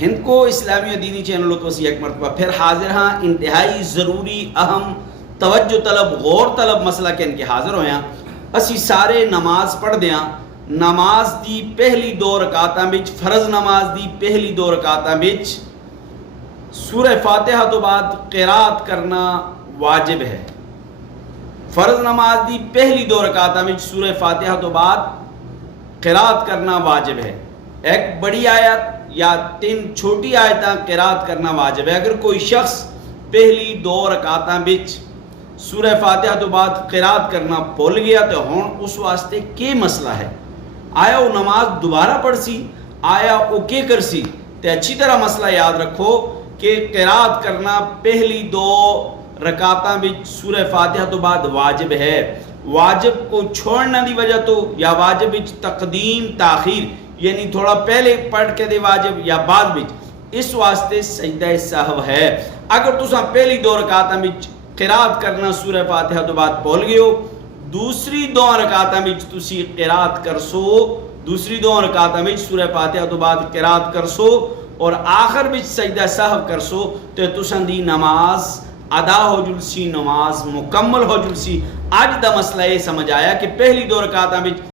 ہند کو اسلامی و دینی چینلوں تو اسی ایک مرتبہ پھر حاضر ہاں انتہائی ضروری اہم توجہ طلب غور طلب مسئلہ کہ ان کے حاضر ہویاں اسی سارے نماز پڑھ دیاں نماز دی پہلی 2 رکعتاں وچ فرض نماز دی پہلی 2 رکعتاں وچ سورہ فاتحہ تو بعد قرات کرنا واجب ہے. فرض نماز دی پہلی 2 رکعتاں وچ سورہ فاتحہ تو بعد قرات کرنا واجب ہے. ایک بڑی آیت یا 3 چھوٹی آیتاں قرات کرنا واجب ہے. اگر کوئی شخص پہلی 2 رکعتاں وچ سورہ فاتحہ تو بعد قرات کرنا بھول گیا تو ہن اس واسطے کی مسئلہ ہے؟ آیا وہ نماز دوبارہ پڑھ سی؟ آیا وہ کی کر سی؟ تو اچھی طرح مسئلہ یاد رکھو کہ قرات کرنا پہلی 2 رکعتاں وچ سورہ فاتحہ تو بعد واجب ہے. واجب کو چھوڑنے دی وجہ تو یا واجب وچ تقدیم تاخیر یعنی تھوڑا پہلے پڑھ کے دے واجب یا بعد وچ اس واسطے سجدہ سہو ہے. اگر تساں پہلی 2 رکعتاں وچ قرات کرنا سورہ فاتحہ تو بعد بھول گئے ہو دوسری 2 رکعتاں وچ تسی قرات کرسو دوسری 2 رکعتاں وچ سورہ فاتحہ تو بعد قرات کرسو اور آخر وچ سجدہ سہو کرسو تو تساں دی نماز ادا ہو جلسی نماز مکمل ہو جلسی. اج دا مسئلہ یہ سمجھ آیا کہ پہلی 2 رکعتاں وچ